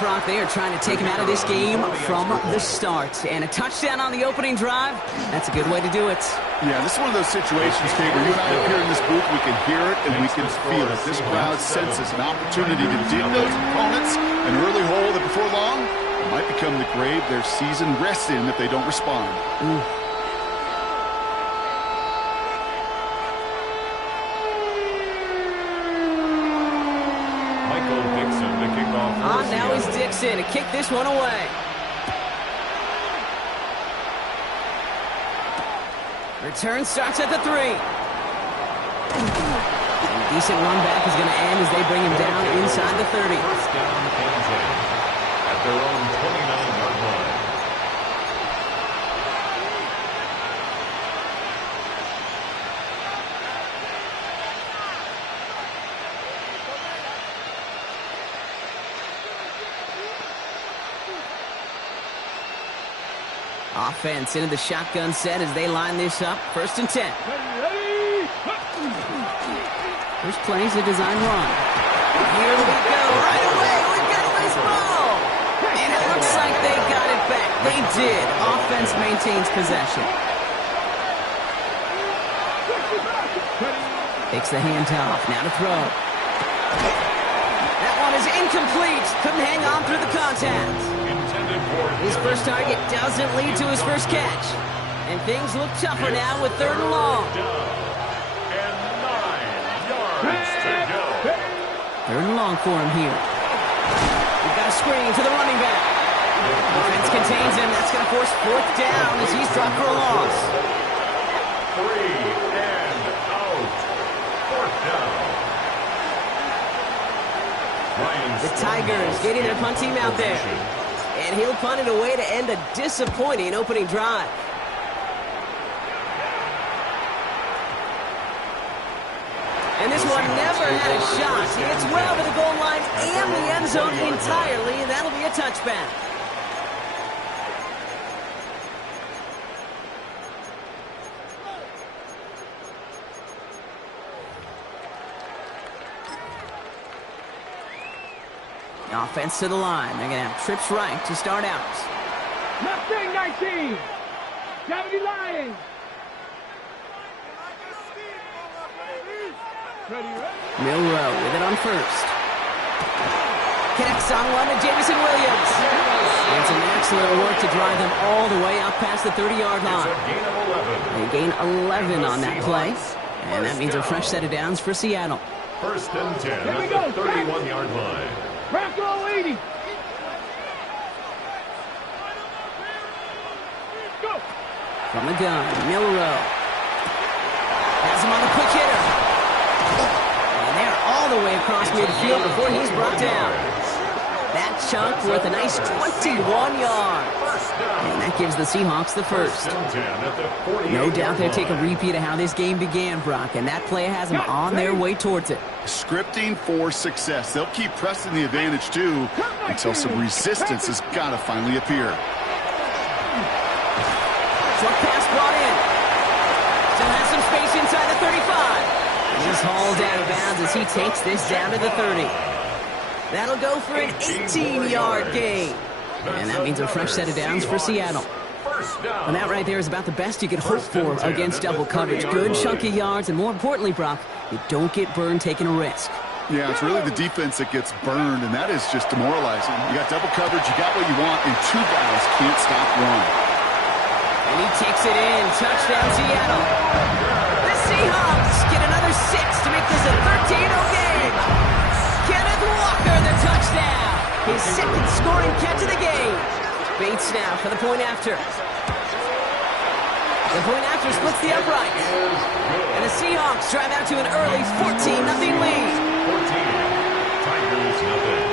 Brock, they are trying to take him out of this game from the start. And a touchdown on the opening drive, that's a good way to do it. Yeah, this is one of those situations, Kate, where you and I up here in this booth, we can hear it and we can feel it. This crowd senses an opportunity to dig those opponents an early hole that before long might become the grave their season rests in if they don't respond. Ooh. Now is Dixon to kick this one away. Return starts at the 3. A decent run back is going to end as they bring him down inside the 30. First down and 10 at their own 29-yard line. Offense into the shotgun set as they line this up. 1st and 10. There's plays to design run. Here we go. Right away, we've got a loose ball. And it looks like they got it back. They did. Offense maintains possession. Takes the handoff. Now to throw. That one is incomplete. Couldn't hang on through the contact. His first target doesn't lead to his first catch. And things look tougher now with 3rd and long. And 9 yards to go. 3rd and long for him here. We've got a screen to the running back. Defense contains him. That's going to force 4th down as he's dropped for a loss. 3 and out. 4th down. The Tigers getting their punt team out there. And he'll punt it away to end a disappointing opening drive. And this one never had a shot. It's well to the goal line and the end zone entirely, and that'll be a touchback. Offense to the line. They're going to have trips right to start out. Mustang 19. 70 Lions. Milrow with it on 1st. Connects on one to Jameson Williams. And some excellent work to drive them all the way up past the 30-yard line. They gain 11 on that play. And that means a fresh set of downs for Seattle. 1st and 10 at the 31-yard line. Bracco 80. Go. From the gun, Milrow. Has him on the quick hitter. And they're all the way across midfield before he's brought down. That chunk worth a nice 21 yards. And that gives the Seahawks the 1st. No doubt they'll take a repeat of how this game began, Brock, and that play has them on their way towards it. Scripting for success. They'll keep pressing the advantage, too, until some resistance has got to finally appear. Short pass brought in. Still has some space inside the 35. And he's hauled out of bounds as he takes this down to the 30. That'll go for an 18-yard gain. And that means a fresh set of downs for Seattle. And that right there is about the best you could hope for against double coverage. Good chunky yards, and more importantly, Brock, you don't get burned taking a risk. Yeah, it's really the defense that gets burned, and that is just demoralizing. You got double coverage, you got what you want, and 2 guys can't stop one. And he takes it in. Touchdown, Seattle. The Seahawks get another 6 to make this a 13-0 game. Kenneth Walker, the touchdown. His 2nd scoring catch of the game. Bates now for the point after. The point after splits the upright. And the Seahawks drive out to an early 14-0 lead. 14. Tigers nothing.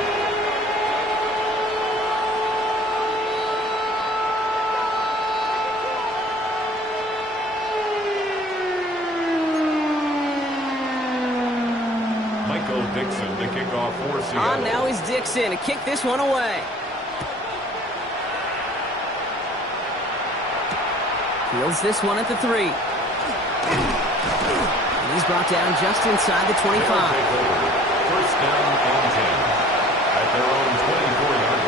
Michael Dixon to kick off for Seattle. On now is Dixon to kick this one away. Fields this one at the 3. And he's brought down just inside the 25. First down and 10 at their own 24-yard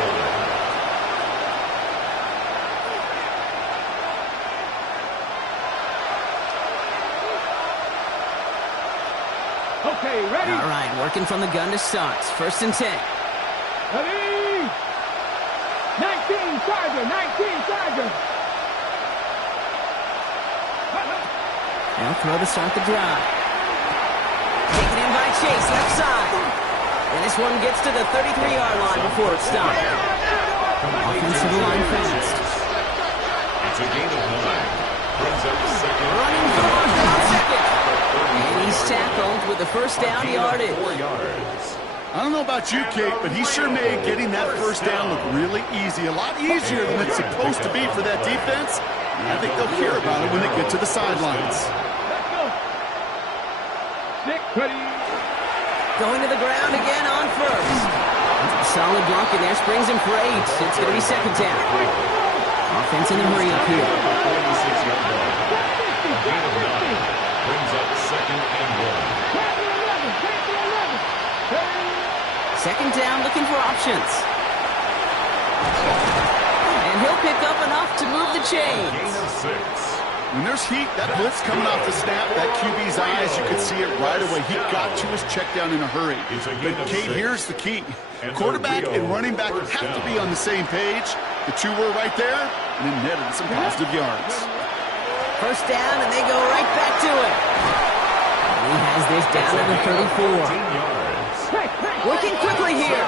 ready. All right, working from the gun to start. 1st and 10. Ready. 19 Charger, 19 Charger. Now throw to start the drive. Taken in by Chase, left side. And this one gets to the 33-yard line before it's stopped. Offensive line fast. It's a gain of 9. Brings up second. Running for Walker on second. And he's tackled with the first down yardage. 4 yards. I don't know about you, Kate, but he sure made getting that first down look really easy. A lot easier than it's supposed to be for that defense. I think they'll hear about it when they get to the sidelines. Let's go. Stick, ready. Going to the ground again on first. Solid block in there, springs him for 8. It's going to be second down. Offense in the hurry up here. 46-yard line. A gain of 9. Brings up second and 1. Second down, looking for options. And he'll pick up enough to move the chains. Gain of 6. When there's heat, that blitz coming off the snap, that QB's eyes, you could see it right away. He got to his check down in a hurry. But, Kate, here's the key. Quarterback and running back have to be on the same page. The two were right there, and then netted some positive yards. First down, and they go right back to it. He has this down to the 34. 15 yards. Working quickly here.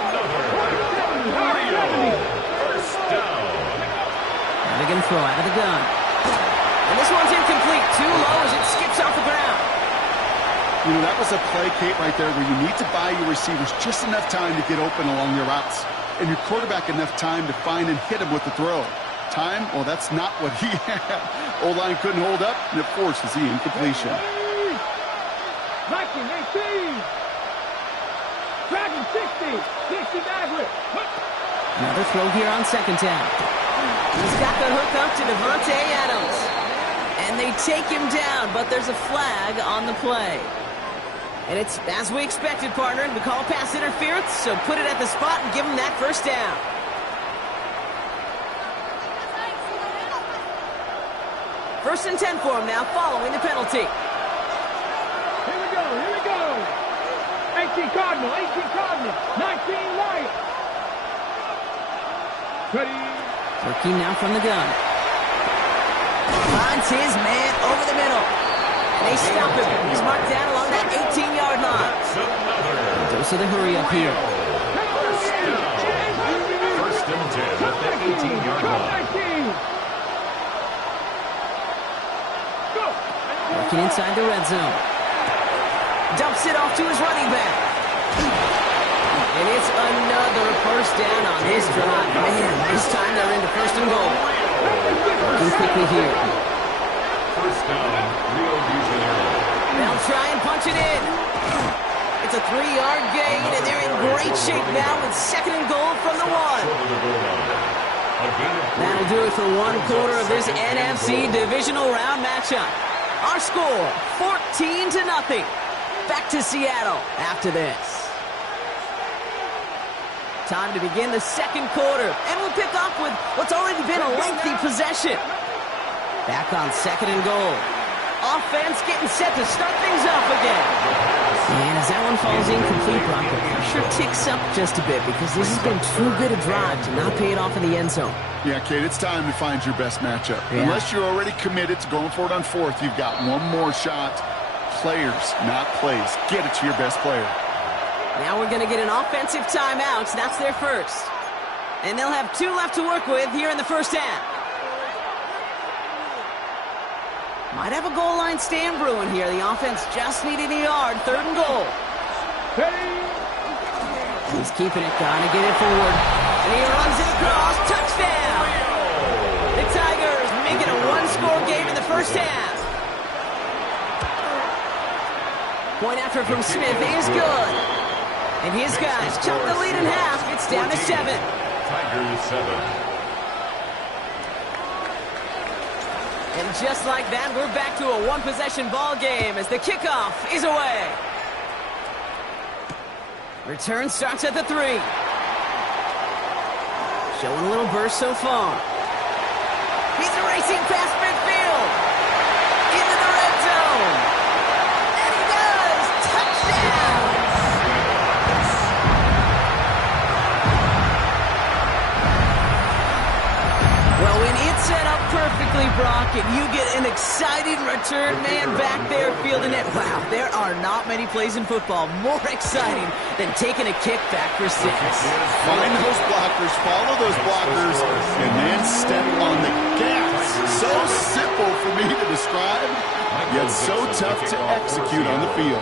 First down. Now they're going to throw out of the gun. And this one's incomplete. Too low as it skips off the ground. You know, that was a play, Kate, right there where you need to buy your receivers just enough time to get open along their routes. And your quarterback enough time to find and hit him with the throw. Time? Well, that's not what he had. O-line couldn't hold up, and it forces the incompletion. Viking 18. Dragon 60. 60 Maverick. Another throw here on second down. He's got the hook up to Devontae Adams. And they take him down, but there's a flag on the play. And it's as we expected, partner. We call pass interference, so put it at the spot and give him that first down. First and 10 for him now, following the penalty. Here we go, here we go. 18 Cardinal, 19 Lion. Ready. Working now from the gun. Finds his man over the middle. And they stop him. He's marked down along that 18-yard line. Goes to the hurry up here. First and 10 at the 18-yard line. Working inside the red zone. Dumps it off to his running back. And it's another first down on his drive. Man, this time they're into first and goal. Working quickly here. First down, Rio de Janeiro. They'll try and punch it in. It's a 3-yard gain, and they're in great shape now with second and goal from the 1. That'll do it for one quarter of this NFC divisional round matchup. Our score, 14-0. Back to Seattle after this. Time to begin the second quarter, and we'll pick up with what's already been a lengthy possession. Back on second and goal. Offense getting set to start things off again. And as that one falls incomplete, Brock, the pressure ticks up just a bit because this has been too good a drive to not pay it off in the end zone. Yeah, Kate, it's time to find your best matchup. Yeah. Unless you're already committed to going for it on fourth, you've got one more shot. Players, not plays. Get it to your best player. Now we're going to get an offensive timeout. That's their first. And they'll have 2 left to work with here in the first half. Might have a goal line stand brewing here. The offense just needed a yard. Third and goal. He's keeping it, trying to get it forward. And he runs it across. Touchdown! The Tigers make it a one-score game in the first half. Point after from Smith is good. And his guys chop the lead in half. It's down to 7. Tigers 7. And just like that, we're back to a one-possession ball game as the kickoff is away. Return starts at the 3. Showing a little burst so far. He's racing past midfield. Into the red zone. And he does. Touchdown. perfectly, Brock, and you get an exciting return man back there fielding it. Wow, there are not many plays in football more exciting than taking a kick back for 6. Find those blockers, follow those blockers, and then step on the gas. So simple for me to describe, yet so tough to execute on the field.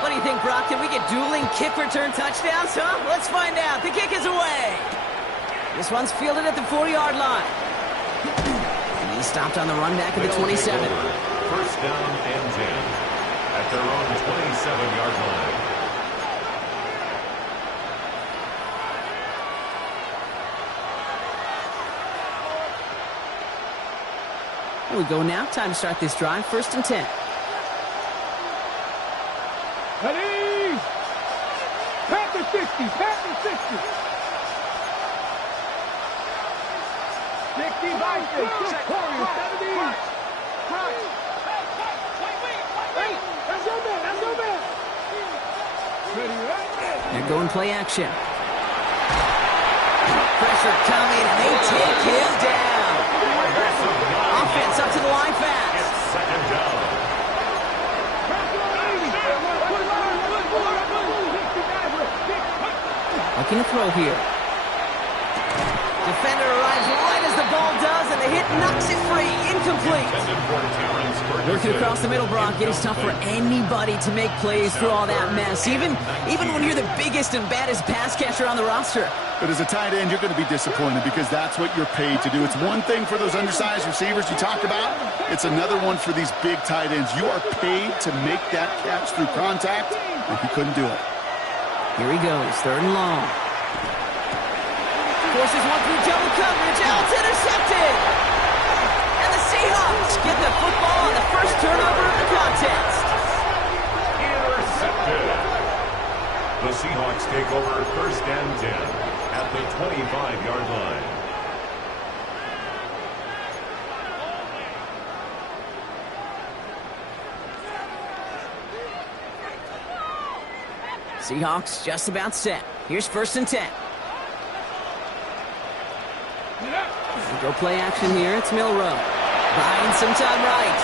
What do you think, Brock? Can we get dueling kick return touchdowns, huh? Let's find out. The kick is away. This one's fielded at the 40-yard line. And he stopped on the run back at the 27. First down and 10 at their own 27-yard line. Here we go now. Time to start this drive. First and 10. Ready? Panther 60, Panther 60. 60 by 6, Warriors 70. Wait, that's your man, that's your man. Ready, right? They're going play action. Pressure coming, and they take him down. Offense up to the line fast. Second down. Looking to throw here. Defender arrives right as the ball does, and the hit knocks it free. Incomplete. Working across the middle, Brock. It is tough for anybody to make plays through all that mess, even when you're the biggest and baddest pass catcher on the roster. But as a tight end, you're going to be disappointed because that's what you're paid to do. It's one thing for those undersized receivers you talk about. It's another one for these big tight ends. You are paid to make that catch through contact, and he couldn't do it. Here he goes, third and long. Forces one through double coverage. Oh, it's intercepted. And the Seahawks get the football on the first turnover of the contest. Intercepted. The Seahawks take over first and 10 at the 25-yard line. Seahawks just about set. Here's first and 10. We'll go play action here. It's Milroe. Buying some time right.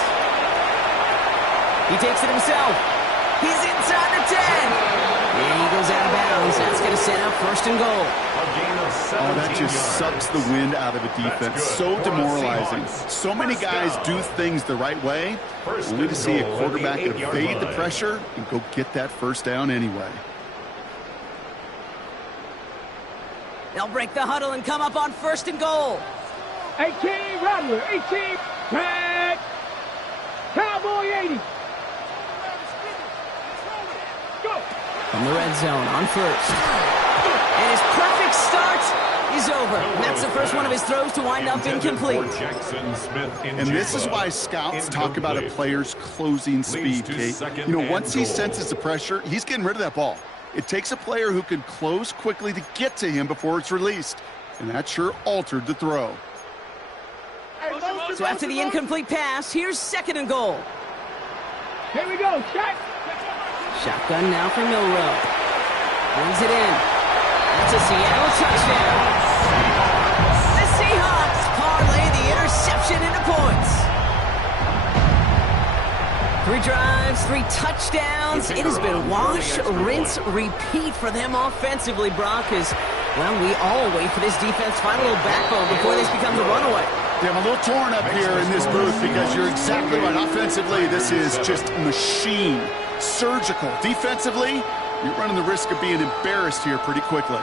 He takes it himself. He's inside the 10. And he goes out of bounds. That's going to set up first and goal. Oh, that just sucks the wind out of a defense. So demoralizing. So many guys do things the right way, only to see a quarterback evade the pressure and go get that first down anyway. They'll break the huddle and come up on first and goal. 18, Rattler, 18, tag, Cowboy 80. Go. From the red zone on first. And his perfect start is over. That's the first one of his throws to wind up incomplete. And this is why scouts talk about a player's closing speed, Kate. You know, once he senses the pressure, he's getting rid of that ball. It takes a player who can close quickly to get to him before it's released. And that sure altered the throw. So after the incomplete pass, here's second and goal. Here we go, shot. Shotgun now for Milroe. Brings it in. That's a Seattle touchdown. The Seahawks parlay the interception into points. 3 drives, 3 touchdowns. It has been wash, rinse, repeat for them offensively, Brock, as, well, we all wait for this defense to find a little backbone before this becomes a runaway. Yeah, I'm a little torn up here in this booth because you're exactly right. Offensively, this is just machine. Surgical. Defensively, you're running the risk of being embarrassed here pretty quickly.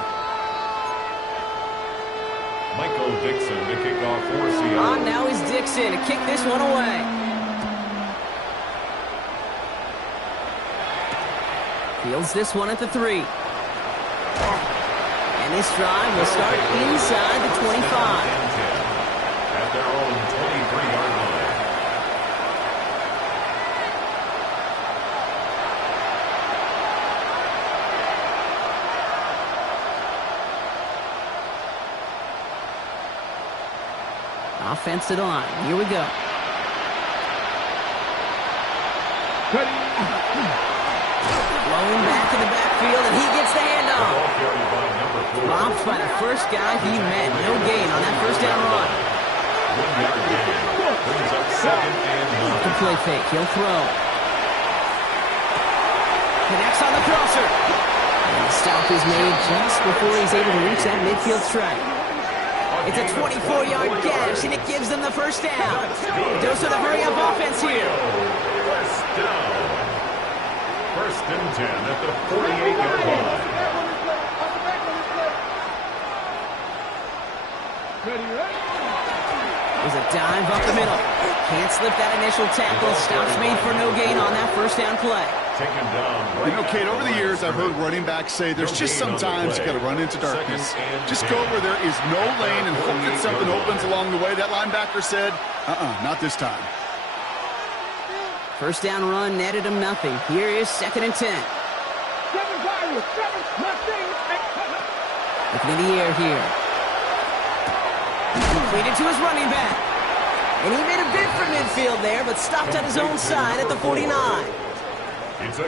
Michael Dixon to kick off for Seattle. On now is Dixon to kick this one away. Fields this one at the 3. And this drive will start inside the 25. At their own 23-yard line. Offense to the line. Here we go. Blowing back in the backfield, and he gets the handoff. Dropped by the first guy he met. No gain on that first down run. 1 yard gain. Brings up second and 9. The play fake. He'll throw. Connects on the crosser. And the stop is made just before he's able to reach that midfield strike. It's a 24-yard gash, and it gives them the first down. Dose of the hurry-up offense here. First down. First and 10 at the 48-yard line. There's a dive up the middle. Can't slip that initial tackle. Stops made for no gain on that first down play. Taken down. You know, Kate, over the years, I've heard running backs say there's just sometimes you got to run into darkness. Just go where there is no lane and hope that something opens along the way. That linebacker said, not this time. First down run netted him nothing. Here is second and 10. Looking in the air here. Completed to his running back. And he made a bid for midfield there, but stopped on his own side at the 49.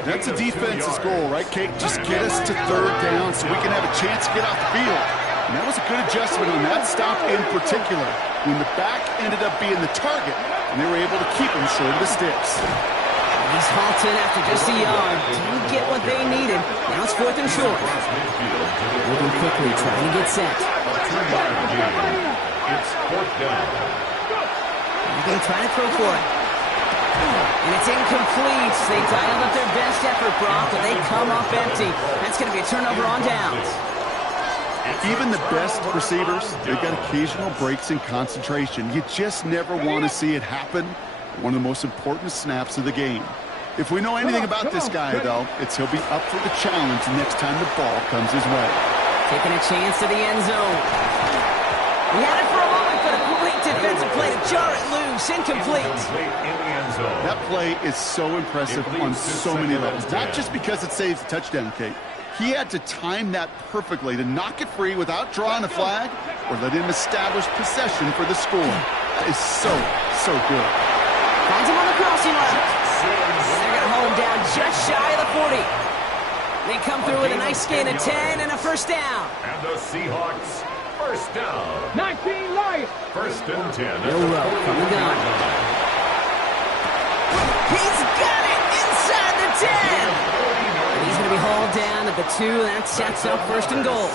That's a defense's goal, right, Kate? Just get us to third down so we can have a chance to get off the field. And that was a good adjustment on that stop in particular, when the back ended up being the target, and they were able to keep him short of the sticks. He's halted after just a yard. Didn't get what they needed. Now it's fourth and short. Moving quickly, trying to get set. It's fourth down. They're going to try to throw for it. And it's incomplete. They dialed up their best effort, Brock, but they come up empty. That's going to be a turnover on downs. Even the best receivers, they've got occasional breaks in concentration. You just never want to see it happen. One of the most important snaps of the game. If we know anything about this guy, though, it's he'll be up for the challenge next time the ball comes his way. Taking a chance to the end zone. He had it for a moment, but a great defensive play to jar it loose. Incomplete. That play is so impressive on so many levels. Not just because it saves a touchdown, Kate. He had to time that perfectly to knock it free without drawing a flag or let him establish possession for the score. That is so good. Finds him on the crossing route. And they're going to hold him down just shy of the 40. They come through with a nice gain of 10 and a first down. And the Seahawks, first down. 19 Lions. First and 10. Bill Rowe from the gun. He's got it inside the 10. And he's going to be hauled down at the 2. That sets up first and goal.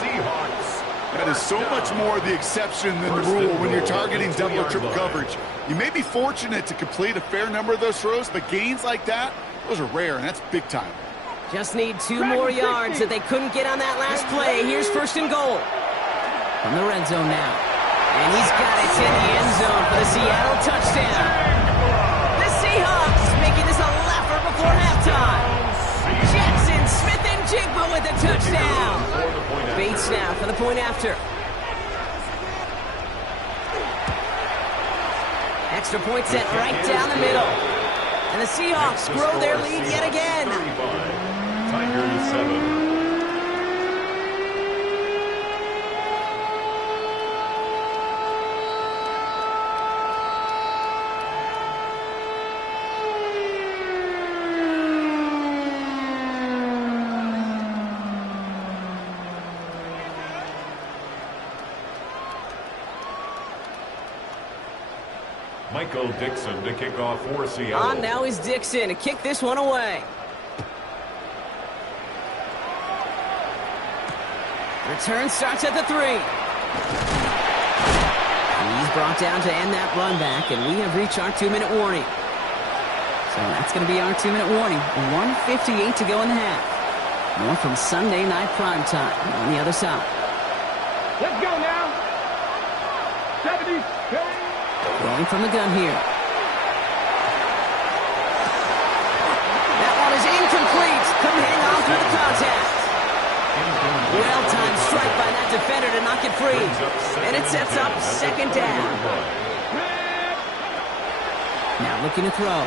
That is so much more the exception than the rule when you're targeting double or triple coverage. You may be fortunate to complete a fair number of those throws, but gains like that, those are rare, and that's big time. Just need 2 more yards that they couldn't get on that last play. Here's first and goal. From the red zone now. And he's got it in the end zone for the Seattle touchdown. The Seahawks making this a laugher before halftime. Jackson Smith-Njigba with the touchdown. Bates now for the point after. Extra point set right down the middle. And the Seahawks grow their lead yet again. Tigers 7. Michael Dixon to kick off for Seattle. On now is Dixon to kick this one away. Return starts at the 3. He's brought down to end that run back, and we have reached our 2-minute warning. So that's going to be our 2-minute warning. 1:58 to go in the half. More from Sunday Night Primetime on the other side. Let's go now. 70. Going from the gun here. That one is incomplete. Couldn't hang on through the contact. Well-timed strike by that defender to knock it free. And it sets up second down. Now looking to throw.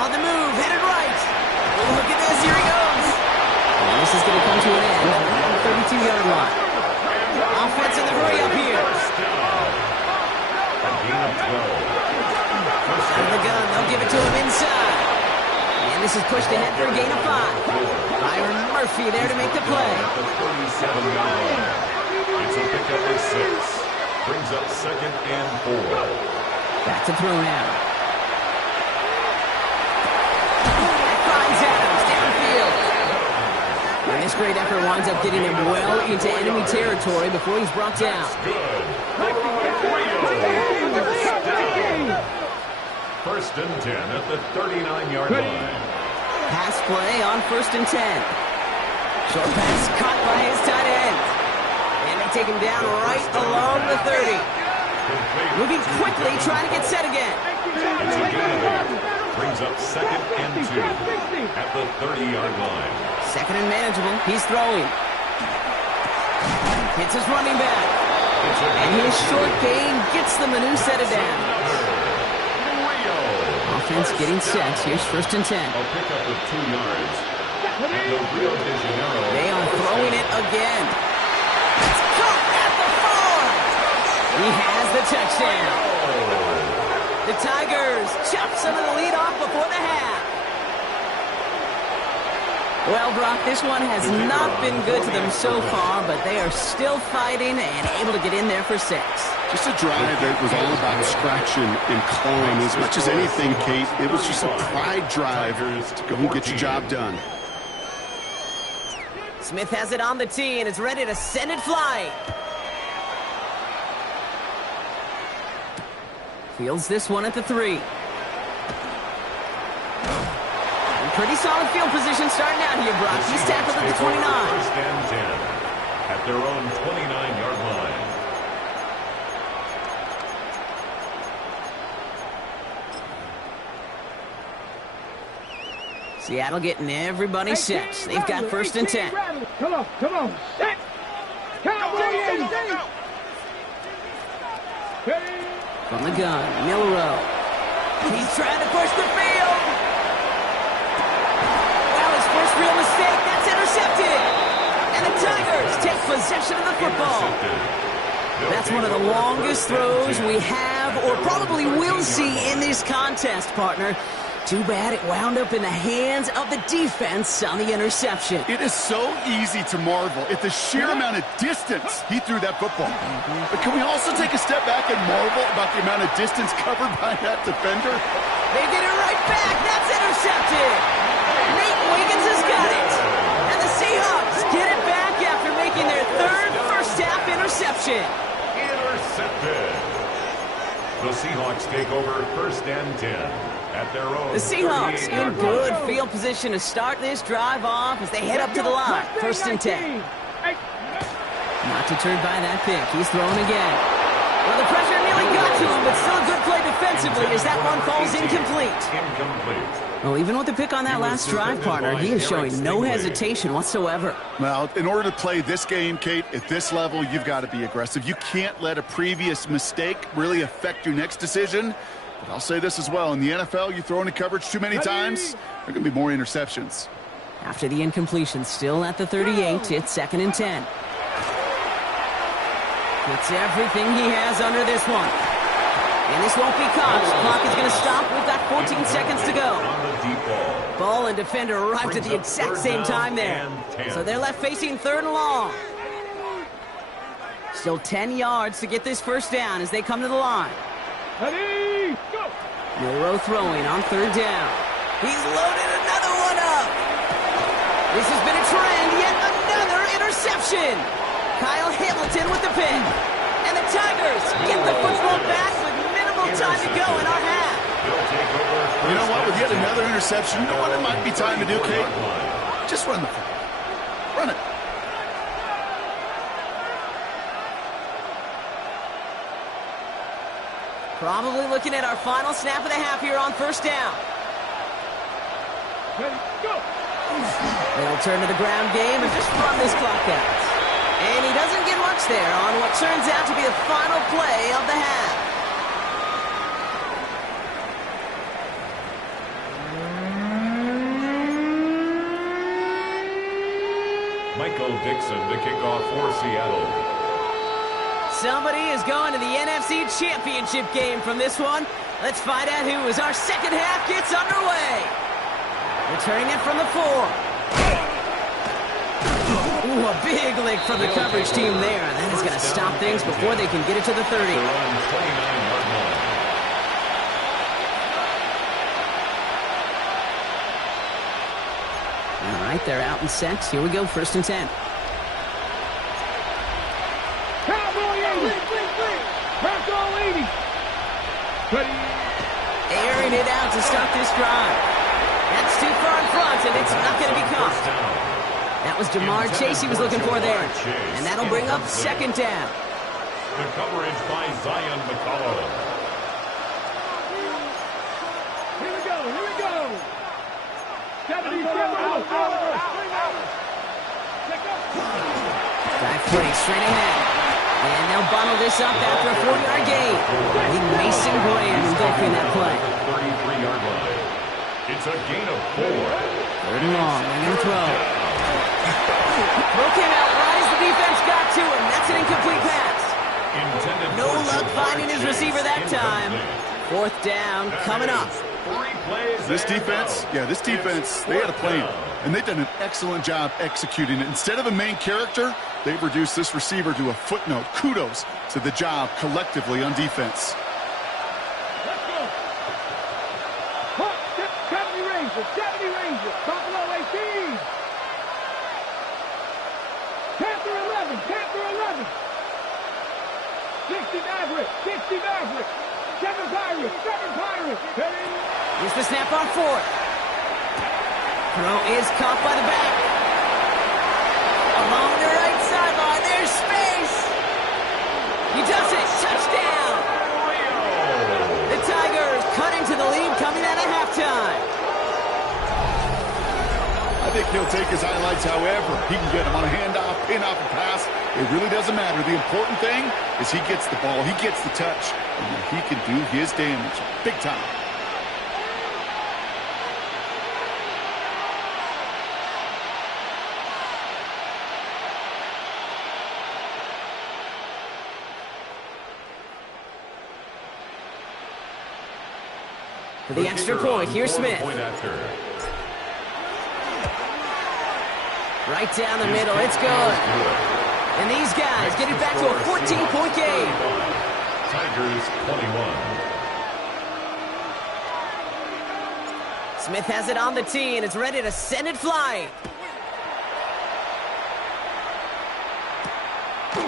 On the move, headed right. Oh, look at this, here he goes. And this is going to come to an end on the 32-yard line. Offense in the hurry up here. Out of the gun, they'll give it to him inside. And this is pushed ahead for a gain of 5. Byron Murphy there to make the play. It's a pickup of 6. Brings up second and 4. Back to throw now. That finds Adams downfield. And this great effort winds up getting him well into enemy territory before he's brought down. First and 10 at the 39-yard line. Pass play on 1st and 10. Short pass caught by his tight end. And they take him down right along the 30. Moving quickly, trying to get set again. It's a gain. Brings up 2nd and 2 at the 30-yard line. 2nd and manageable. He's throwing. Hits his running back. And his short gain gets them a new set of downs. Offense getting set. Here's 1st and 10. A pickup of 2 yards. At the Rio de Janeiro. They are throwing it again. It's caught at the 4. He has the touchdown. The Tigers chop some of the lead off before the half. Well, Brock, this one has not been good to them so far, but they are still fighting and able to get in there for 6. Just a drive that was all about scratching and clawing. As much as anything, Kate, it was just a pride drive to go and get your job done. Smith has it on the tee and is ready to send it flying. Fields this one at the 3. Pretty solid field position starting out here, Brock. He's tackled at the 29. First and 10 at their own 29-yard line. Seattle getting everybody set. They've got 1st and 10. Come on, set. Cowboys! From the gun, Milrow. He's trying to push the field. First real mistake, that's intercepted. And the Tigers take possession of the football. That's one of the longest throws we have or probably will see in this contest, partner. Too bad it wound up in the hands of the defense on the interception. It is so easy to marvel at the sheer amount of distance he threw that football. But can we also take a step back and marvel about the amount of distance covered by that defender? They get it right back. That's intercepted. Nate Wiggins has got it. And the Seahawks get it back after making their 3rd first-half interception. Intercepted. The Seahawks take over 1st and 10 at their own. The Seahawks in good field position to start this drive off as they head up to the line. 1st and 10. Not deterred by that pick. He's throwing again. Well, the pressure nearly got to him, but still a good play defensively as that one falls incomplete. Well, even with the pick on that last drive, partner, he is showing no hesitation whatsoever. Well, in order to play this game, Kate, at this level, you've got to be aggressive. You can't let a previous mistake really affect your next decision. But I'll say this as well. In the NFL, you throw into coverage too many times, there are going to be more interceptions. After the incompletion, still at the 38, it's 2nd and 10. It's everything he has under this one. And this won't be caught. Clock is going to stop. We've got 14 seconds to go. Ball and defender arrived at the exact same time there. So they're left facing 3rd and long. Still 10 yards to get this first down as they come to the line. Ready, go! Milrow throwing on 3rd down. He's loaded another one up. This has been a trend. Yet another interception. Kyle Hamilton with the pick. And the Tigers get the football back with minimal time to go in our half. You know what? With yet another interception, you know what it might be time to do, Kate? Just run the football. Run it. Probably looking at our final snap of the half here on 1st down. Ready, go! They'll turn to the ground game and just run this clock out. And he doesn't get much there on what turns out to be the final play of the half. Michael Dixon to kick off for Seattle. Somebody is going to the NFC Championship game from this one. Let's find out who as our second half gets underway. Returning it from the 4. Ooh, a big lick from the coverage team there. That is going to stop things before they can get it to the 30. right, they're out and set. Here we go, 1st and 10. Cowboy 80. Bronco 80. Ready. Airing it out to start this drive. That's too far in front, and it's not going to be caught. That was Jamar Chase he was looking for there. And that'll bring up 2nd down. The coverage by Zion McCollum. Here we go. 77. Dive play straight ahead. And they'll bundle this up after a 4-yard gain. I think Mason Graham is in that play. 33-yard line. It's a gain of 4. 3rd and long. They're going to throw. Throw came out right as the defense got to him. That's an incomplete pass. No luck finding his receiver that time. 4th down coming up. This defense, they had a plan. And they've done an excellent job executing it. Instead of a main character, they've reduced this receiver to a footnote. Kudos to the job collectively on defense. Let's go. 70 Rangers. Buffalo 18. Panther 11. 60 Maverick. 7 Pirates. Here's the snap on 4th. Throw is caught by the back. Along the right sideline, there's space. He does it. Touchdown. The Tigers cutting to the lead coming out of halftime. I think he'll take his highlights however he can get them on a handoff, pin-off, and pass. It really doesn't matter. The important thing is he gets the ball, he gets the touch, and he can do his damage big time. For the extra point, here's Smith. Right down the middle, it's good. And these guys get it back to a 14-point game. Tigers 21. Smith has it on the tee, and it's ready to send it flying.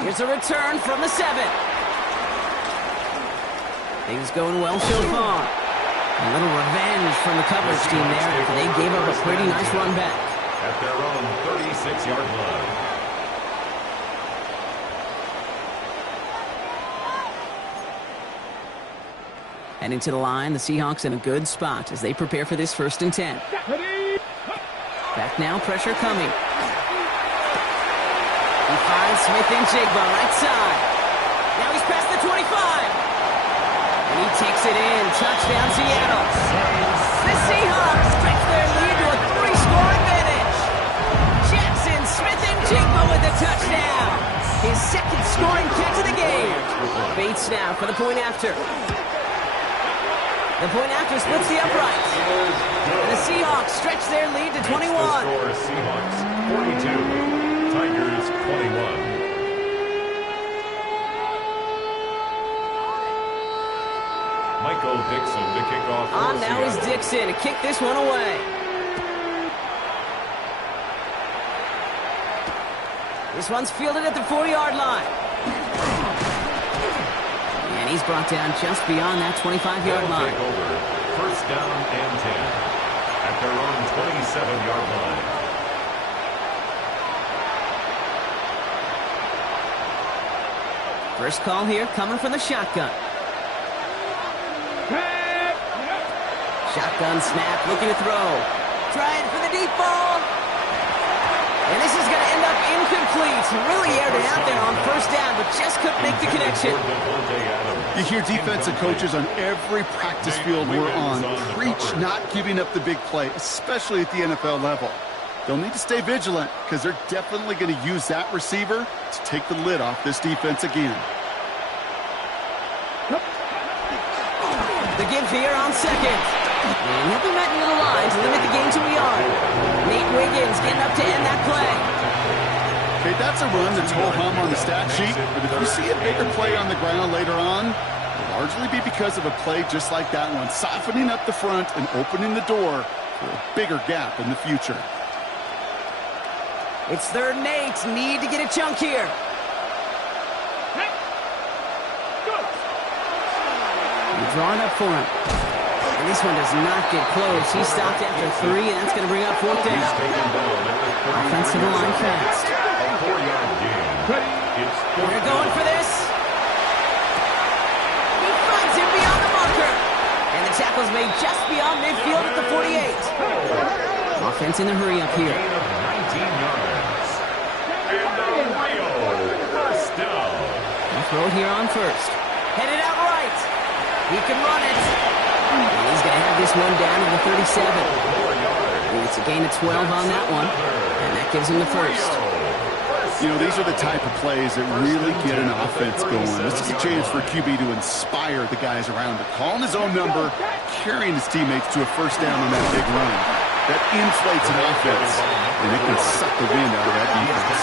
Here's a return from the 7. Things going well so far. A little revenge from the coverage team there after they gave up a pretty nice run back. At their own 36-yard line. Heading to the line, the Seahawks in a good spot as they prepare for this 1st and 10. Back now, pressure coming. He finds Smith-Njigba right side. Now he's past the 25. And he takes it in. Touchdown, Seattle. The Seahawks stretch their lead to a 3-score advantage. Jackson Smith-Njigba with a touchdown. His 2nd scoring catch of the game. Bates now for the point after. The point after splits the uprights. And the Seahawks stretch their lead to 21. The score, Seahawks 42, Tigers 21. Michael Dixon to kick off. On now is Dixon to kick this one away. This one's fielded at the 4-yard line. And he's brought down just beyond that 25-yard line. Take over. 1st down and 10 at their own 27-yard line. First call here coming from the shotgun. Shotgun snap, looking to throw. Trying for the deep ball. And this is going to end up incomplete. Really aired it out there on 1st down, but just couldn't make the connection. You hear defensive coaches on every practice field we're on preach not giving up the big play, especially at the NFL level. They'll need to stay vigilant because they're definitely going to use that receiver to take the lid off this defense again. The give here on 2nd. And he'll be met near the line to limit the game to a yard. Nate Wiggins getting up to end that play. Okay, that's a run that's ho-hum on the stat sheet, but if you see a bigger play on the ground later on, it'll largely be because of a play just like that one, softening up the front and opening the door for a bigger gap in the future. It's 3rd and 8. Need to get a chunk here. He's drawing up for him. And this one does not get close. He stopped after 3, and that's going to bring up 4th down. Offensive line fast. They're going for this. He finds him beyond the marker. And the tackle's made just beyond midfield at the 48. Offense in a hurry up here. 19 yards. And Rio, first down. They'll throw it here on 1st. Headed out right. He can run it. And he's going to have this one down to the 37. And it's a gain of 12 on that one. And that gives him the 1st. You know, these are the type of plays that really get an offense going. This is a chance for QB to inspire the guys around him. Calling his own number, carrying his teammates to a 1st down on that big run. That inflates an offense, and it can suck the wind out of that defense.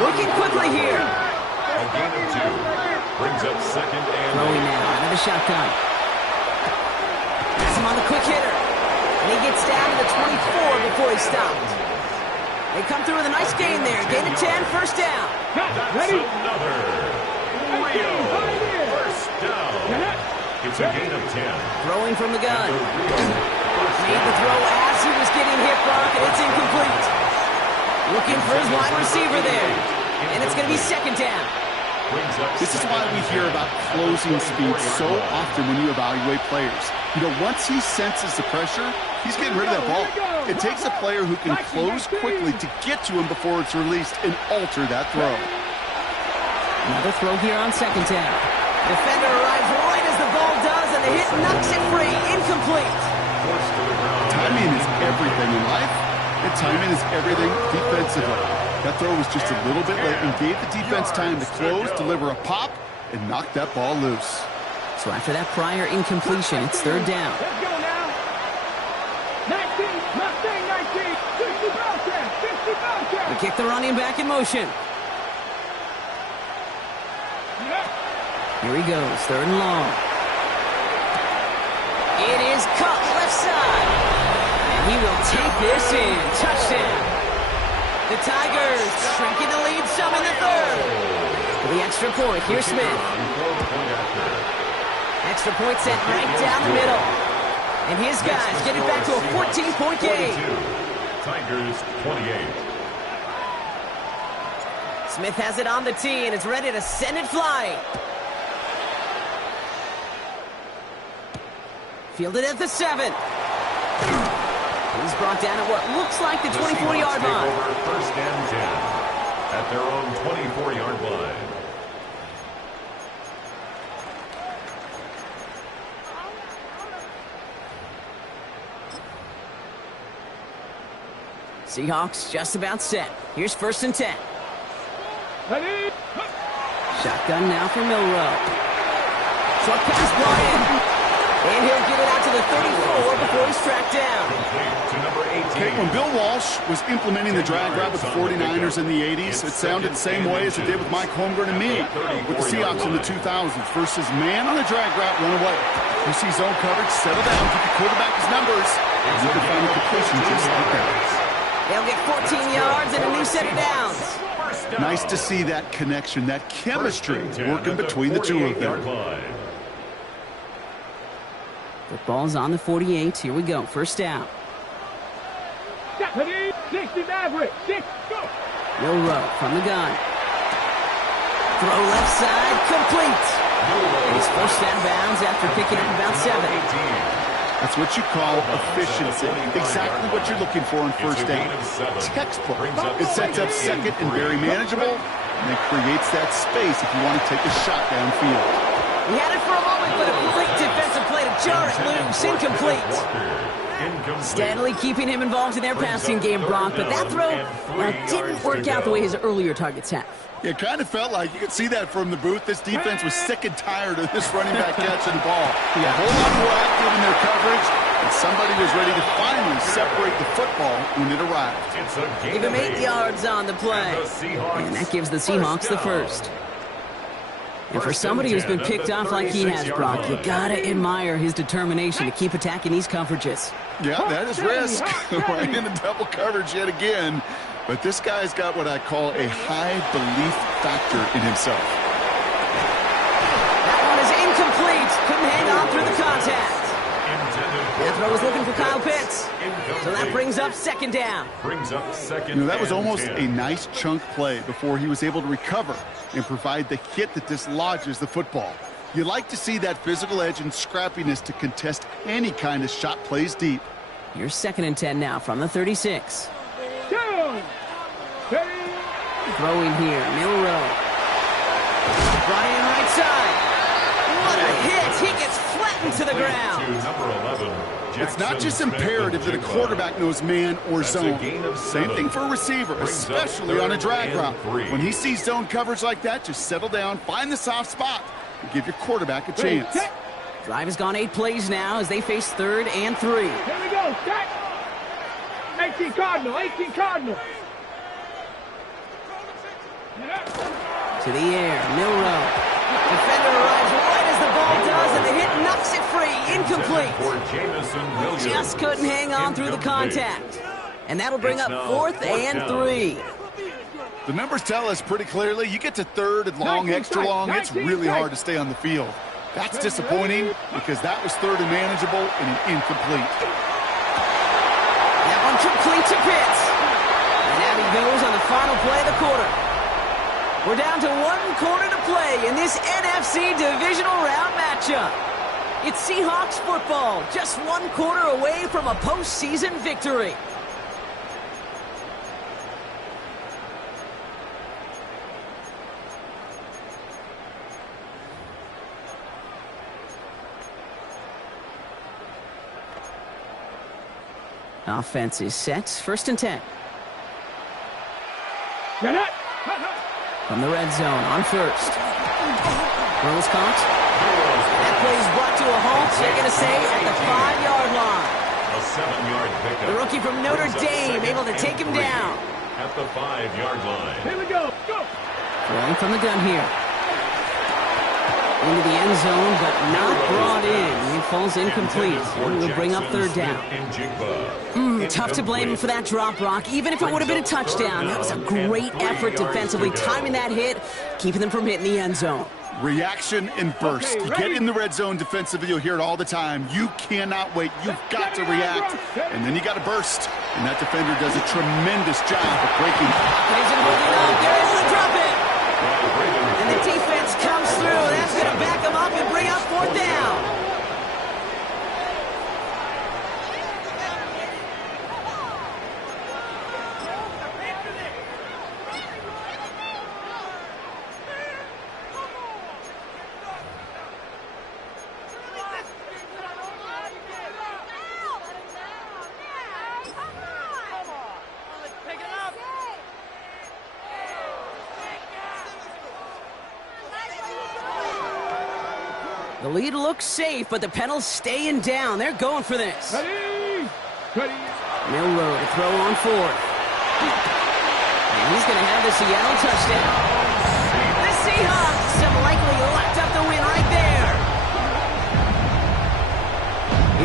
Looking quickly here. A gain of 2. Brings up 2nd and Throwing now out of the shotgun. Has him on the quick hitter. And he gets down to the 24 before he stopped. They come through with a nice gain there. Gain of 10, 1st down. That's another. Rio, first down. It's a gain of 10. Throwing from the gun. Made the throw as he was getting hit, Brock, and it's incomplete. Looking for his wide receiver there. And it's going to be 2nd down. This is why we hear about closing speed so often when you evaluate players. You know, once he senses the pressure, he's getting rid of that ball. It takes a player who can close quickly to get to him before it's released and alter that throw. Another throw here on 2nd down. Defender arrives right as the ball does, and the hit knocks it free. Incomplete. Timing is everything in life, and timing is everything defensively. That throw was just a little bit late and gave the defense time to close, deliver a pop, and knock that ball loose. So after that prior incompletion, it's 3rd down. Let's go now. 19, Mustang 19, 50 Bellcat, 50 Bellcat. We kick the running back in motion. Here he goes, 3rd and long. It is cut left side. And he will take this in. Touchdown. The Tigers shrinking the lead some in the 3rd. For the extra point, here's Smith. Extra point sent right down the middle. And his guys get it back to a 14-point game. Tigers 28. Smith has it on the tee and is ready to send it flying. Fielded at the 7. He's brought down at what looks like the 24-yard line. 1st and 10 at their own 24-yard line. Seahawks just about set. Here's 1st and 10. Ready? Shotgun now for Milrow. Short pass brought in. And he'll get it out to the 34 before he's tracked down. To number 18. Okay, when Bill Walsh was implementing the drag route with the 49ers in the 80s, it sounded the same way as it did with Mike Holmgren and me with the Seahawks in the 2000s. Versus man on the drag route, run away. You see zone coverage, settle down, give the quarterback his numbers, and you can find a completion just like that. They'll get 14 yards and a new set of downs. Nice to see that connection, that chemistry working between the two of them. The ball's on the 48. Here we go. 1st down. Ready? 60 Maverick. 6, go. Milrow from the gun. Throw left side. Complete. And he's forced out of bounds after picking up about 7. That's what you call efficiency. Exactly what you're looking for in 1st down. Textbook. It sets up 2nd and very manageable, and it creates that space if you want to take a shot downfield. He had it for a moment, but a great defensive play to jar it loose. Incomplete. Stanley keeping him involved in their passing game, Brock, but that throw didn't work out the way his earlier targets have. It kind of felt like you could see that from the booth. This defense was sick and tired of this running back catching the ball. A whole lot more active in their coverage, and somebody was ready to finally separate the football when it arrived. Give him 8 yards on the play, and that gives the Seahawks the 1st. And for somebody who's been picked off like he has, Brock, you gotta admire his determination to keep attacking these coverages. Yeah, that is risk. Right into double coverage yet again. But this guy's got what I call a high belief factor in himself. That one is incomplete. Couldn't hang on through the contact. That throw was looking for Kyle Pitts. So that brings up second down. That was almost a nice chunk play before he was able to recover and provide the hit that dislodges the football. You like to see that physical edge and scrappiness to contest any kind of shot plays deep. Here's 2nd and 10 now from the 36. Throwing here, Milroe. Brought in right side. What a hit! He gets flattened to the ground. It's not just imperative that a quarterback knows man or zone. Same thing for a receiver, especially on a drag route. When he sees zone coverage like that, just settle down, find the soft spot, and give your quarterback a chance. Drive has gone 8 plays now as they face 3rd and 3. Here we go, set. 18 Cardinal, 18 Cardinal. To the air, Milroe. Defender arrives right as the ball does, and the hit knocks it free. Incomplete. Just couldn't hang on through the contact. And that'll bring up 4th and 3. The numbers tell us pretty clearly, you get to 3rd and long, extra long, it's really hard to stay on the field. That's disappointing because that was 3rd and manageable and an incomplete. That one complete to Pitts. And out he goes on the final play of the quarter. We're down to 1 quarter to play in this NFC Divisional Round matchup. It's Seahawks football, just 1 quarter away from a postseason victory. Offense is set. 1st and 10. From the red zone on 1st. Throws caught. That play is brought to a halt. They're going to say at the 5-yard line. A 7-yard pickup. The rookie from Notre Dame able to take him down. At the 5-yard line. Here we go. Go. Throwing from the gun here. Into the end zone, but not brought in. He falls incomplete. And will bring up 3rd down. Tough to blame him for that drop, Brock. Even if it would have been a touchdown, that was a great effort defensively, timing that hit, keeping them from hitting the end zone. Reaction and burst. You get in the red zone defensively, you'll hear it all the time. You cannot wait. You've got to react. And then you got to burst. And that defender does a tremendous job of breaking. Isn't holding up. They're able to drop it. And the defense comes through. That's going to back them up and bring up 4th down. The lead looks safe, but the Penals staying down. They're going for this. Ready. Milroe to throw on 4th. And he's going to have the Seattle touchdown. The Seahawks have likely locked up the win right there.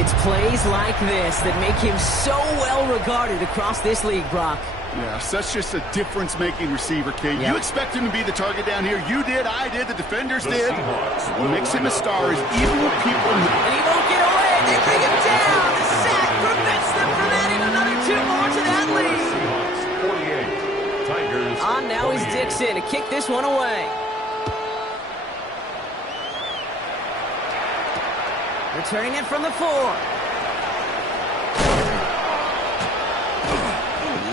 It's plays like this that make him so well regarded across this league, Brock. Yeah, such just a difference-making receiver, Kate. Yep. You expect him to be the target down here. You did, I did, the defenders did. What makes him a star is even when people... And he won't get away. They bring him down. The sack prevents them from adding another 2 more to that lead. Seahawks 48. Tigers. On now is Dixon to kick this one away. Returning it from the 4.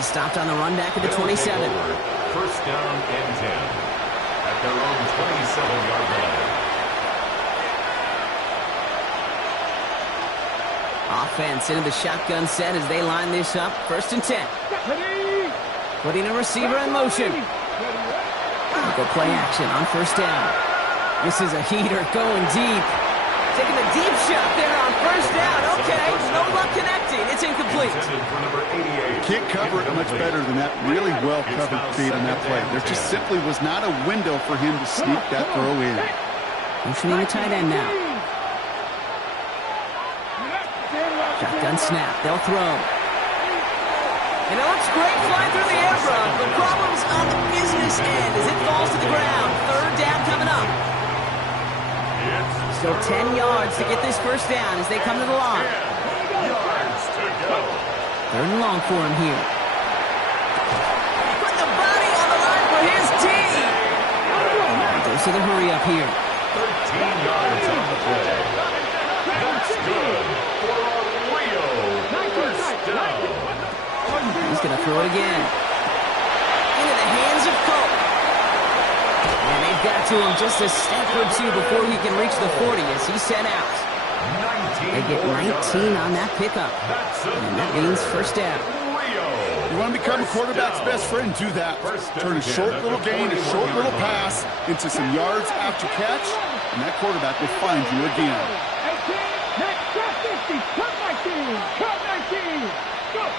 He stopped on the run back at the 27. 1st down and 10 at their own 27-yard line. Offense into the shotgun set as they line this up. 1st and 10. Putting a receiver in motion. Go play action on 1st down. This is a heater going deep. Taking a deep shot there on 1st down. Okay, no luck connecting. It's incomplete. Can't cover it much better than that. Really well-covered feed on that play. There just simply was not a window for him to sneak that throw in. Motioning the tight end now. Shotgun snap. They'll throw. And it looks great flying through the air, Brock, but problems on the business end as it falls to the ground. Third down coming up. Still 10 yards to get this first down as they come to the line. Yards to go. Third and long for him here. Put the body on the line for his team. Goes to the hurry up here. 13 yards on the play. That's good for a Rio first down. He's going to throw it again. Into the hands of Colt. And they've got to him just a step or two before he can reach the 40 as he's sent out. They get 19 on that pickup. And that means first down. You want to become a quarterback's best friend, do that. Turn a short little gain, a short little pass into some yards after catch, and that quarterback will find you again. 18, next, cut 50, cut 19, cut 19, go!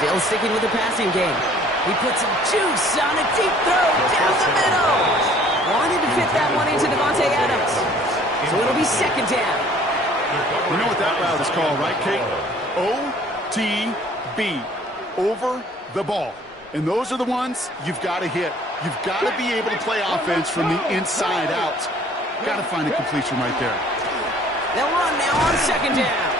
Still sticking with the passing game. He puts some juice on a deep throw down the middle. Wanted to fit that one into Devontae Adams. So it'll be second down. You know what that route is called, right, Kate? O-T-B. Over the ball. And those are the ones you've got to hit. You've got to be able to play offense from the inside out. Got to find a completion right there. They'll run now on second down.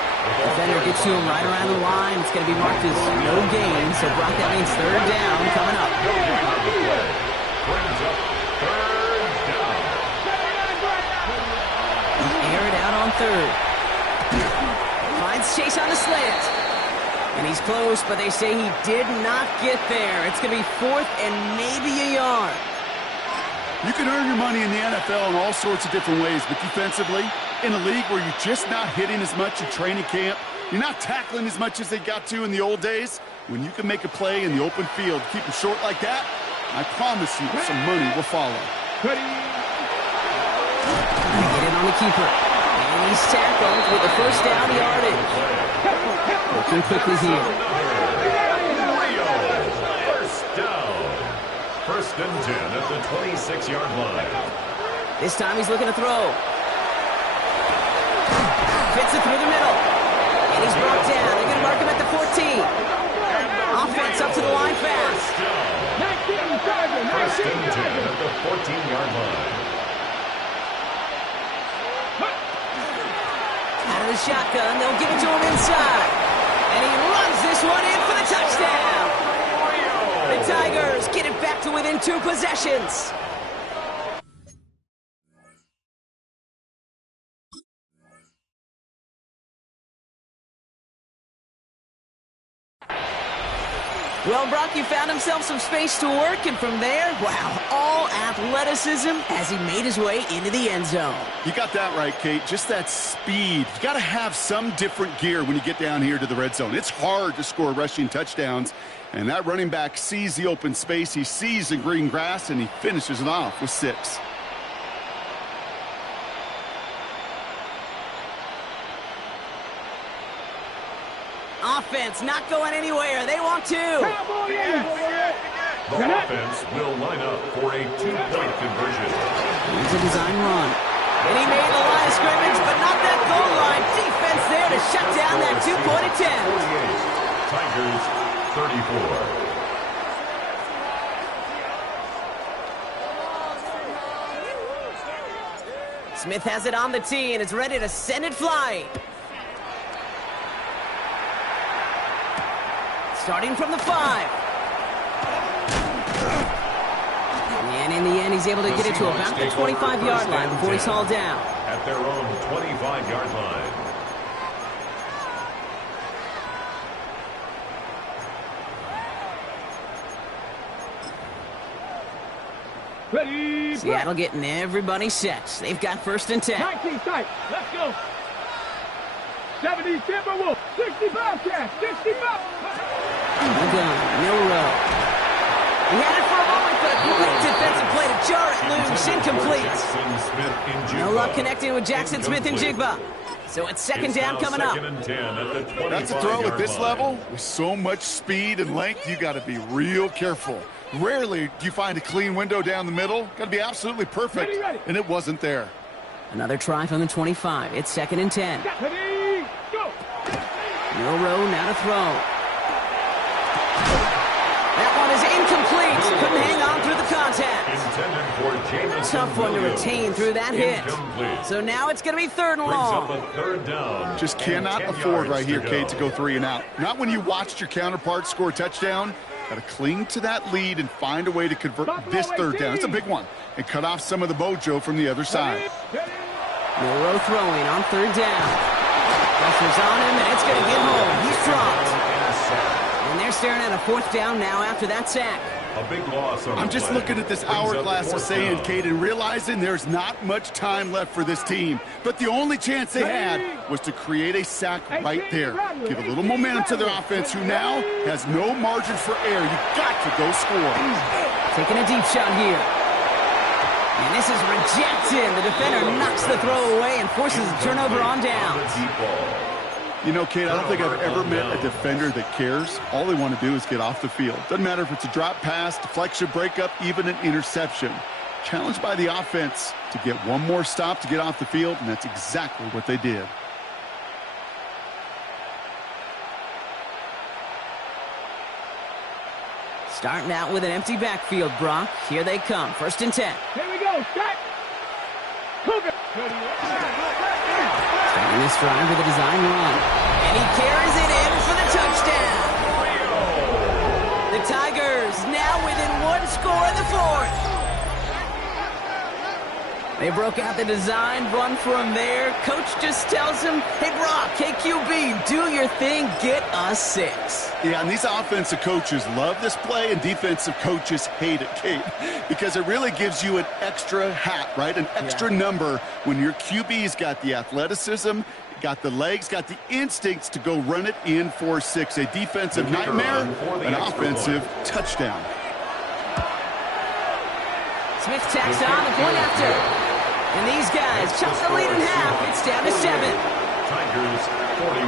Defender gets to him right around the line. It's going to be marked as no gain. So Brock, that means third down coming up. Brings up third down. Air it out on third. Finds Chase on the slant. And he's close, but they say he did not get there. It's going to be fourth and maybe a yard. You can earn your money in the NFL in all sorts of different ways, but defensively, in a league where you're just not hitting as much in training camp, you're not tackling as much as they got to in the old days, when you can make a play in the open field, keep them short like that, I promise you some money will follow. Get it on the keeper. And he's tackled with the first down yardage. Looking quickly here. First down. First and 10 at the 26-yard line. This time he's looking to throw. Fits it through the middle. And he's brought down. They're going to mark him at the 14. Offense up to the line fast. First and 10 at the 14-yard line. Out of the shotgun, they'll give it to him inside. And he runs this one in for the touchdown. The Tigers get it back to within 2 possessions. Well, Brock, you found himself some space to work, and from there, wow, all athleticism as he made his way into the end zone. You got that right, Kate. Just that speed. You got to have some different gear when you get down here to the red zone. It's hard to score rushing touchdowns, and that running back sees the open space, he sees the green grass, and he finishes it off with 6. Offense not going anywhere. They want to. The offense will line up for a 2-point conversion. Here's a design run. And he made the line of scrimmage, but not that goal line. Defense there to shut down that 2-point attempt. 48, Tigers 34. Smith has it on the tee and is ready to send it flying. Starting from the 5. And in the end, he's able to get it to about the 25-yard line before he's hauled down. At their own 25-yard line. Ready, Seattle getting everybody set. They've got first and 10. 19 tight. Let's go. 70 Timberwolves. 65 cash. 65. The gun, Milrow. He had it for a moment, but a quick defensive play to jar it loose. Incomplete. No luck connecting with Jackson Smith and Jigba. So it's second down coming up. That's a throw at this level. With so much speed and length, you got to be real careful. Rarely do you find a clean window down the middle. Got to be absolutely perfect, and it wasn't there. Another try from the 25. It's second and 10. Ready, go. Milrow now to throw. one is incomplete. Couldn't hang on through the contact. Intended for Jameson Tough one to Williams. retain through that hit. Incomplete. So now it's going to be 3rd and Brings up long. a 3rd down. Just cannot And 10 afford yards right here, go. Kate, to go 3 and out. Not when you watched your counterpart score a touchdown. Got to cling to that lead and find a way to convert this 3rd down. It's a big one. And cut off some of the mojo from the other side. Milroe throwing on 3rd down. Pressure's on him, and it's going to get home. He's dropped. And a sack. And they're staring at a 4th down now after that sack. A big loss on I'm the just play. looking at this Brings up hourglass of 4th sand, down. Kate, and realizing there's not much time left for this team. But the only chance they had was to create a sack right there. Give a little momentum to their offense, who now has no margin for error. You got to go score. Taking a deep shot here. And this is rejected. The defender knocks the throw away and forces a turnover on downs. Deep ball. You know, Kate, I don't think I've ever met a defender that cares. All they want to do is get off the field. Doesn't matter if it's a drop pass, deflection, breakup, even an interception. Challenged by the offense to get one more stop to get off the field, and that's exactly what they did. Starting out with an empty backfield, Brock. Here they come. 1st and 10. Here we go. Start. Cougar. Starting this drive with a design run. And he carries it in for the touchdown. The Tigers now within 1 score in the 4th. They broke out the design run from there. Coach just tells him, hey, Brock, KQB, do your thing, get us 6. Yeah, and these offensive coaches love this play, and defensive coaches hate it, Kate, because it really gives you an extra hat, right? An extra number when your QB's got the athleticism, got the legs, got the instincts to go run it in for 6. A defensive nightmare, an offensive touchdown. Smith tacks on the point after. And these guys chop the lead in half. It's down to 7. Tigers 41.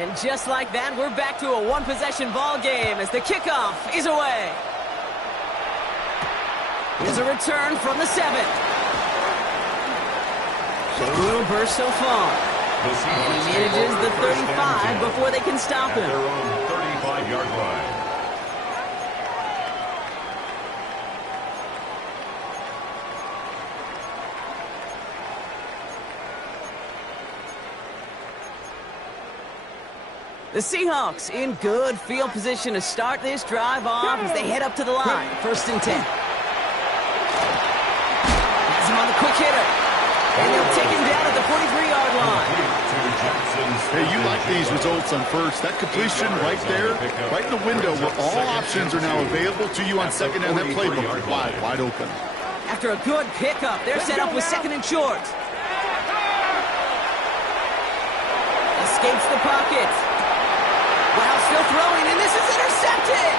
And just like that, we're back to a 1-possession ball game as the kickoff is away. Here's a return from the 7. A little burst so far. And he manages the 35 before they can stop him. Their own 35-yard line. The Seahawks in good field position to start this drive off as they head up to the line. 1st and 10. Has him on the quick hitter. And they'll take him down at the 43-yard line. Hey, you like these results on 1st. That completion right there, right in the window where all options are now available to you on 2nd down. That playbook is wide open. After a good pickup, they're set up with 2nd and short. Escapes the pocket. While still throwing, and this is intercepted.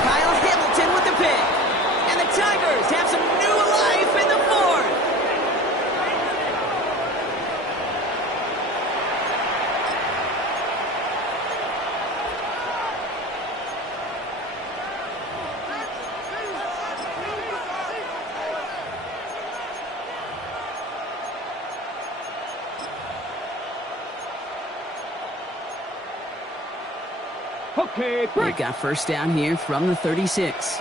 Kyle Hamilton with the pick. And the Tigers have some new life in the 4th. Okay, They've break. got 1st down here from the 36.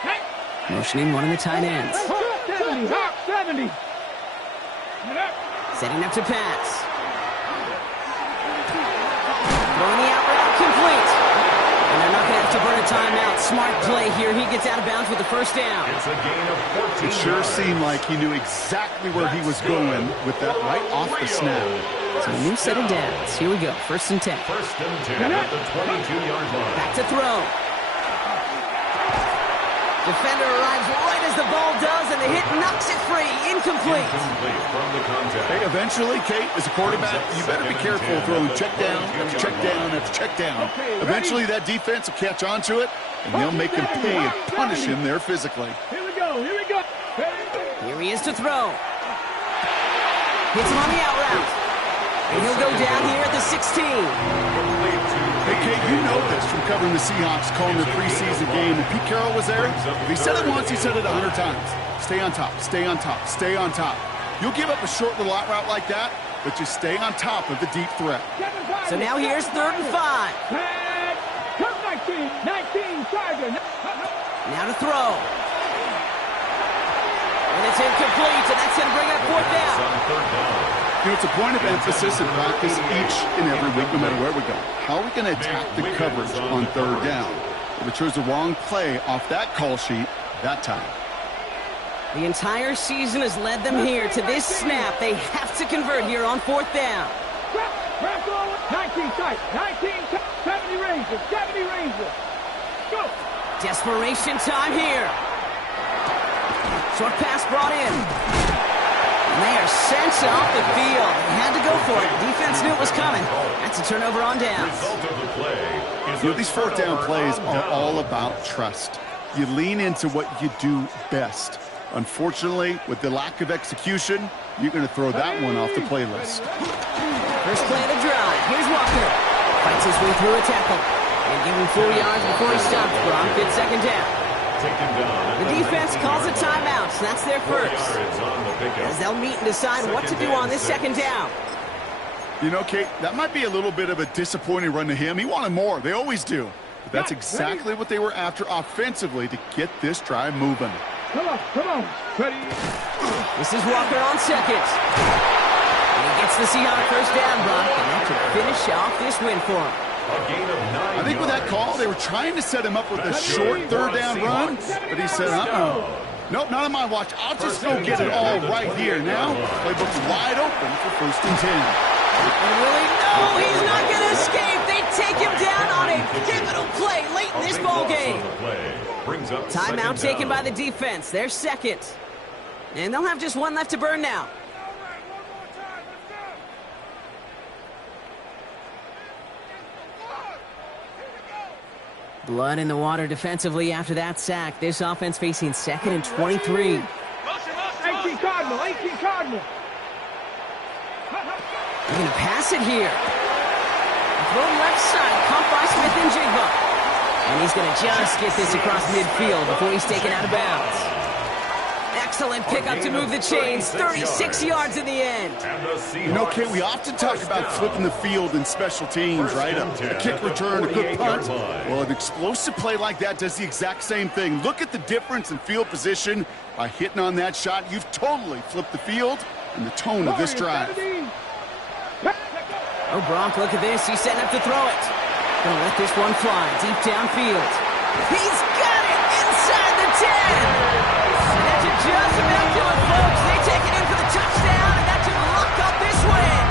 Hey. Motioning one of the tight ends. 70. Hawk 70. Setting up to pass. Throwing the out route complete. And they're not going to have to burn a timeout. Smart play here. He gets out of bounds with the 1st down. It's a gain of 14 It sure yards. seemed like he knew exactly where he was going with that right off the snap. So a new set of downs. Here we go. 1st and 10. 1st and 10 at the 22-yard line. Back to throw. Defender arrives right as the ball does, and the hit knocks it free. Incomplete. Incomplete from the contact. Hey, eventually, Kate, as a quarterback, you better be careful throwing check down after check down after check down. Eventually, that defense will catch on to it, and they'll make him pay and punish him there physically. Here we go. Here we go. Here he is to throw. Hits him on the out route. And he'll go down here at the 16. Hey, Kate, you know this from covering the Seahawks, calling their preseason game. When Pete Carroll was there, if he said it once, he said it 100 times. Stay on top, stay on top, stay on top. You'll give up a short little out route like that, but just stay on top of the deep threat. So now here's 3rd and 5. Come 19 Tiger. Now to throw. And it's incomplete, and that's going to bring up 4th down. On 3rd down. You know, it's a point of emphasis in practice each and every week, no matter where we go. How are we going to attack the coverage on 3rd down? Well, they chose the wrong play off that call sheet that time. The entire season has led them here to this snap. They have to convert here on 4th down. 19 tight. 19 tight. 70 Rangers. 70 Rangers. Go. Desperation time here. Short pass brought in. And they are sent off the field. They had to go for it. Defense knew it was coming. That's a turnover on downs. Result of the play is You know, these 4th down plays are all about trust. You lean into what you do best. Unfortunately, with the lack of execution, you're going to throw that one off the playlist. First play of the drive. Here's Walker. Fights his way through a tackle. And give him 4 yards before he stops. Gronk gets 2nd down. taken down. The defense calls a timeout, so that's their first. On the pickup. As they'll meet and decide what to do on this 2nd down. You know, Kate, that might be a little bit of a disappointing run to him. He wanted more. They always do. But that's exactly what they were after offensively to get this drive moving. Come on. Ready? This is Walker on 2nd. And he gets the Seahawks first down, Brock, and that should finish off this win for him. A gain of 9 I think with that call, they were trying to set him up with a short 3rd down run, but he said, nope, not on my watch. I'll just go get it all right here. Now, playbook's wide open for 1st and 10. And really, no, he's not going to escape. They take him down on a pivotal play late in this ball game. Timeout taken by the defense. They're 2nd. And they'll have just one left to burn now. Blood in the water defensively after that sack. This offense facing 2nd and 23. 18 Cardinal. They're going to pass it here. Throw left side, caught by Smith and Jigba. And he's going to just get this across midfield before he's taken out of bounds. Excellent pickup to move the chains. 36 yards in the end. You know, Kate, we often talk about flipping the field in special teams, right? A kick return, a good punt. Well, an explosive play like that does the exact same thing. Look at the difference in field position. By hitting on that shot, you've totally flipped the field and the tone of this drive. Oh, Gronk, look at this. He's setting up to throw it. Gonna let this one fly deep downfield. He's got it inside the 10. And that should just about do it, folks. They take it in for the touchdown, and that should lock up this win.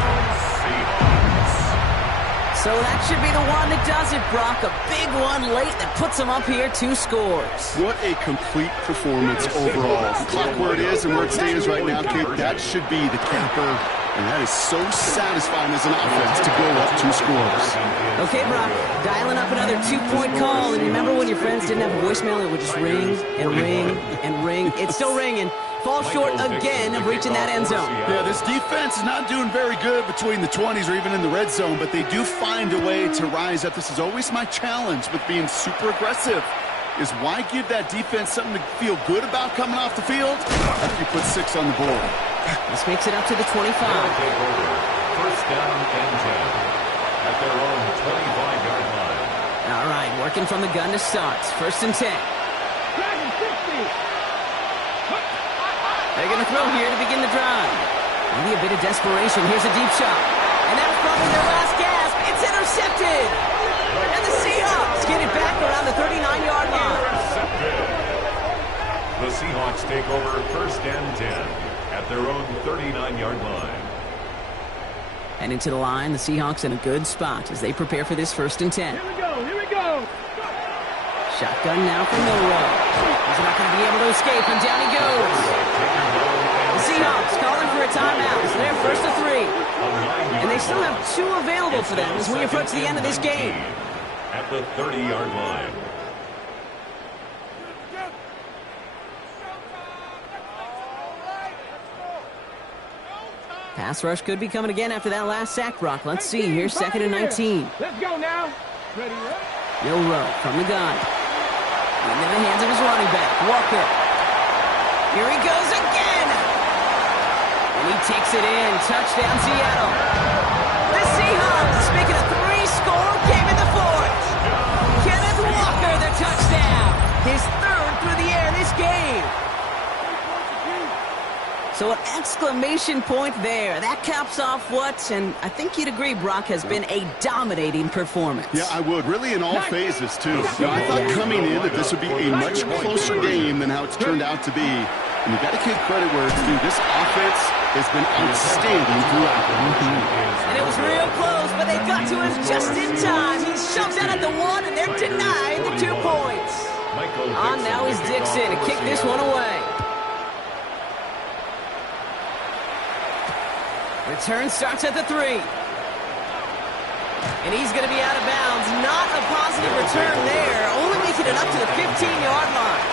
So that should be the one that does it, Brock. A big one late that puts them up here 2 scores. What a complete performance overall. The clock where it is and where it stands right now, Kate, that should be the capper. And that is so satisfying as an offense to go up 2 scores. Okay, Brock, dialing up another 2-point call. And remember when your friends didn't have a voicemail? It would just ring and ring and ring. It's still ringing. Falls short again of reaching that end zone. Yeah, this defense is not doing very good between the 20s or even in the red zone, but they do find a way to rise up. This is always my challenge with being super aggressive, is why give that defense something to feel good about coming off the field after you put 6 on the board. This makes it up to the 25. First down and 10 at their own 25-yard line. All right, working from the gun to start. 1st and 10. They're going to throw here to begin the drive. Maybe a bit of desperation. Here's a deep shot. And that was probably their last gasp. It's intercepted. And the Seahawks get it back around the 39-yard line. The Seahawks take over 1st and 10 at their own 39-yard line. And into the line, the Seahawks in a good spot as they prepare for this 1st and 10. Here we go. Shotgun now for Milrow. He's not going to be able to escape, and down he goes. The Seahawks calling for a timeout. So they're 1st and 3. And they still have 2 available for them as we approach the end of this game. At the 30-yard line. Pass rush could be coming again after that last sack, Brock. Let's see. Here's 2nd and 19. Let's go now. Ready, Milrow from the gun. Into the hands of his running back, Walker. Here he goes again. And he takes it in. Touchdown, Seattle. The Seahawks make it a 3-score game in the fourth. Kenneth Walker, the touchdown. His third through the air this game. So an exclamation point there. That caps off what, and I think you'd agree, Brock, has been a dominating performance. Yeah, I would. Really in all phases, too. You know, I thought coming in that this would be a much closer game than how it's turned out to be. And you got to give credit where it's due. This offense has been outstanding throughout. And it was real close, but they got to him just in time. He shoves out at the 1, and they're denied the 2 points. On now is Dixon to kick this one away. Return starts at the 3. And he's going to be out of bounds. Not a positive return there, only making it up to the 15-yard line.